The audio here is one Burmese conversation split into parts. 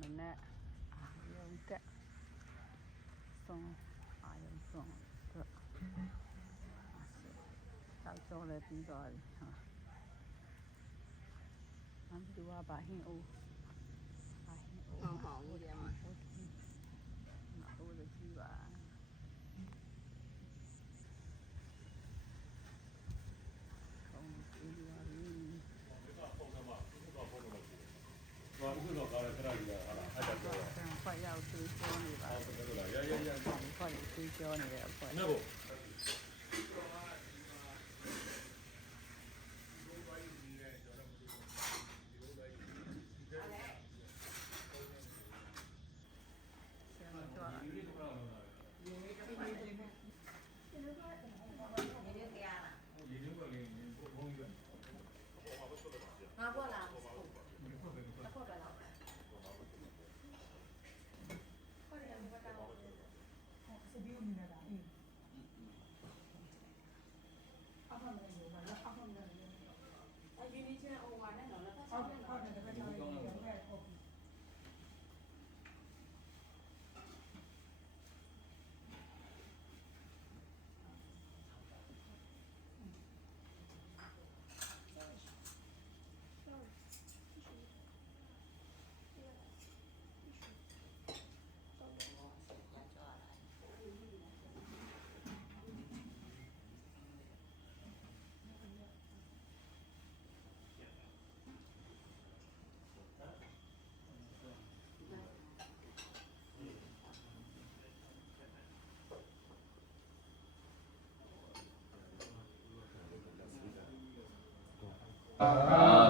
mình nè dùng cái xong dùng xong tao cho lại tí rồi anh đi qua bà hiên u không họ như vậy mà u là chi bà không đi qua đi phải vào từ cho này bà phải từ cho này phải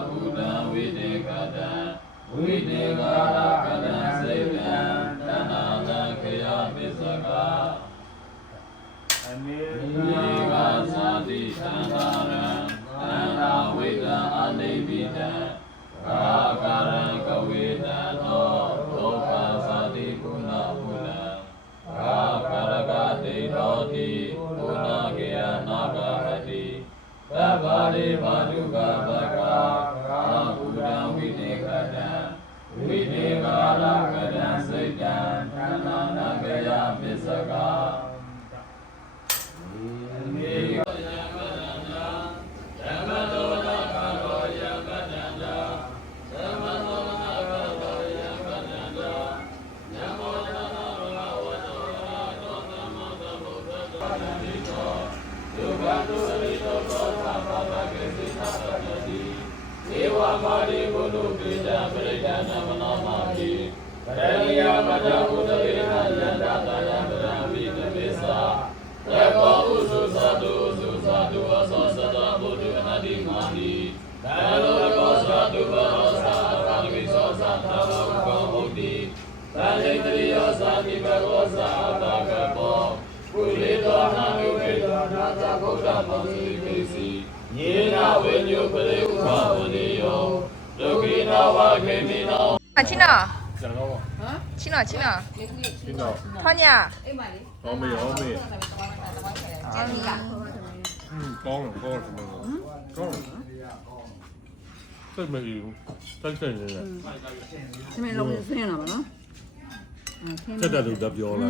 Buddha Videkada Videkada Kada Sevan Dhanana Kaya Visaka Niyaka Sati Shantaran Dhanana Veda Anivita Kakaran Kavita No Loka Sati Puna Puna Kakaragati Roti Puna Kaya Nagahati Bhavali Madhuka Bhaka Buddha Videkada Videkada Kada Sevan Dhanana Kaya Visaka Ewa Mari Guru Pida Pridana Manamaki Kareliya Mada Udavina Yanda Daya Brahmi Devesa Leko Usu Sadu Asasada Budu Nadi Mani Dalo Leko Sadu Barosa Rangvi Sosa Tava Ukamudi Talitriya Sati Bagosa Atakapo Kulito Nanu Veda Nata Buddha Masi Krisi Yena Venyu Pere Ukavaniyo Lokina Vakemino China 讲到吗？ China 听到。 Tonya 好美好美。 China 高冷高冷什么的？高冷。真美丽，真正人的。 这边老是这样了嘛喏真係老得咗啦。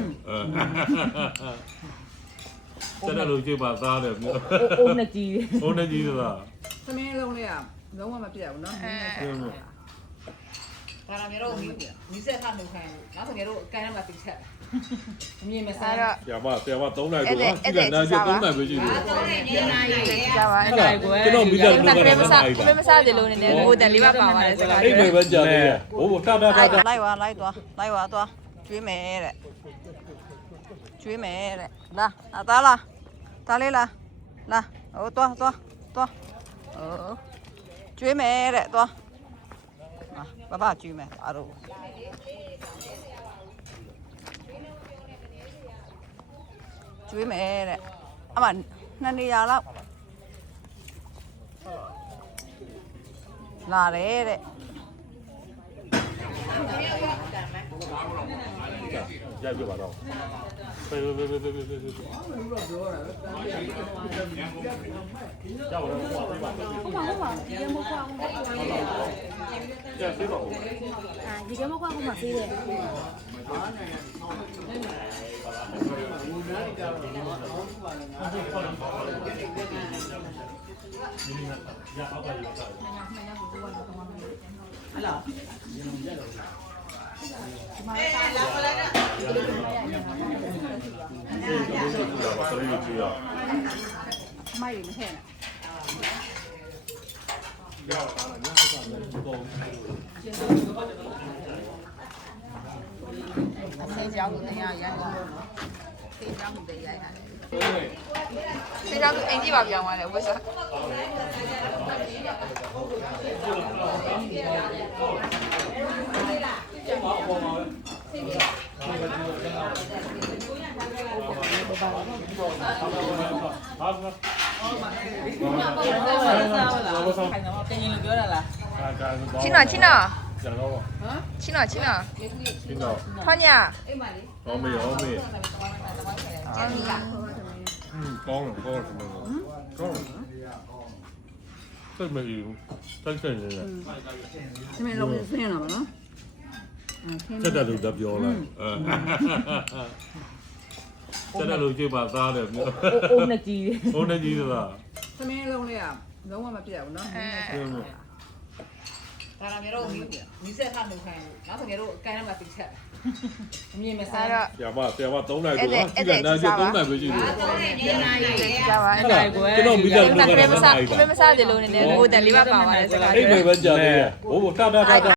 真係老隻白သား嚟。ôm là gì 好得意啦。 这边老咧啊老我嘛比较喏 ဒါလာမျိုးတို့နီးစက်ခါလုပ်ခိုင်းနောက်ဆိုမျိုးတို့ကိုင်းရမှာတိချက်အမြင်မစား အဲ့တော့ ဆရာမ3နိုင်ကိုကြည့်လိုက်ကြ3နိုင်ပဲကြည့်လို့ တော့နေနေနိုင်ရေ ကြပါ အဲ့ဒါကျွန်တော်မိသားစုက ခ လည်း မ မ စား နိုင် ခ တာ မစားတယ်လို့နေတယ်ကိုယ်တန်လေးပါပါပါတယ်စကား အိမ်ပဲပဲကြာသေးတယ်ဘိုးတာတာတာ လိုက်သွားကျွေးမယ်တဲ့ကျွေးမယ်တဲ့လာအသားလားသားလေးလားလာဟိုသွားကျွေးမယ်တဲ့သွားဘာကျွေးမယ်အားတို့ကျွေးမယ်တဲ့အမ2နေရာလောက်လာတယ်တဲ့ ရိုက်ပြပါတော့ဖေးဖေးဖေးဖေးဖေးဖေးဖေးကြောက်တော့ဟုတ်ပါဒီကမကွာကျဖေးပါဦး ဒီကမကွာကမှဖေးတယ် မိုက်မထည့်နဲ့ ဆေးကြောင်းကိုတင်ရရမ်းဆေးကြောင်းကိုတင်ရရတယ် ဆေးကြောင်းအင်ကြီးပါပြောင်းသွားတယ်ဝစ်စား တင်ရင်လို့ပြောတာလား ချင်းနော်ချင်းနော် ကျန်တော့ ချင်းနော်ချင်းနော် ရှင်းတော့ ထွန်းညာ ဟောမေဟောမေ ကျန်ပြီလား ကောင်းတယ်ကောင်းတယ်ကောင်းတယ်တက်မယူတက်တယ်လေ သမင်းလုံးလေးဆင်းလာပါနော် တက်တယ်လို့ပြောလိုက်တက်တယ်လို့ကြည့်ပါသားတယ်မျိုး အိုးနှစ်ကြီး ဟိုနေကြီးလား သမင်းလုံးလေးကလုံးဝမပြတ်ဘူးနော် ဒါတော့မျိုးတို့နီးစက်ခါလုပ်ခိုင်းနောက်ဆိုမျိုးတို့ကိုင်းတော့မှတိချက်အမြင်မ အဲ့ စား တော့ ဆရာမ3နိုင်တော့ဒီကနာကျ3နိုင်ပဲရှိတယ် ကြပါအဲ့ဒါ ကျွန်တော်မိသားစုက ခမမစားတယ်လို့နည်းနည်းကိုယ်တန်လေးပါပါပါတယ်စကား အိမ်ပဲကြာသေးတယ်ဟိုတာ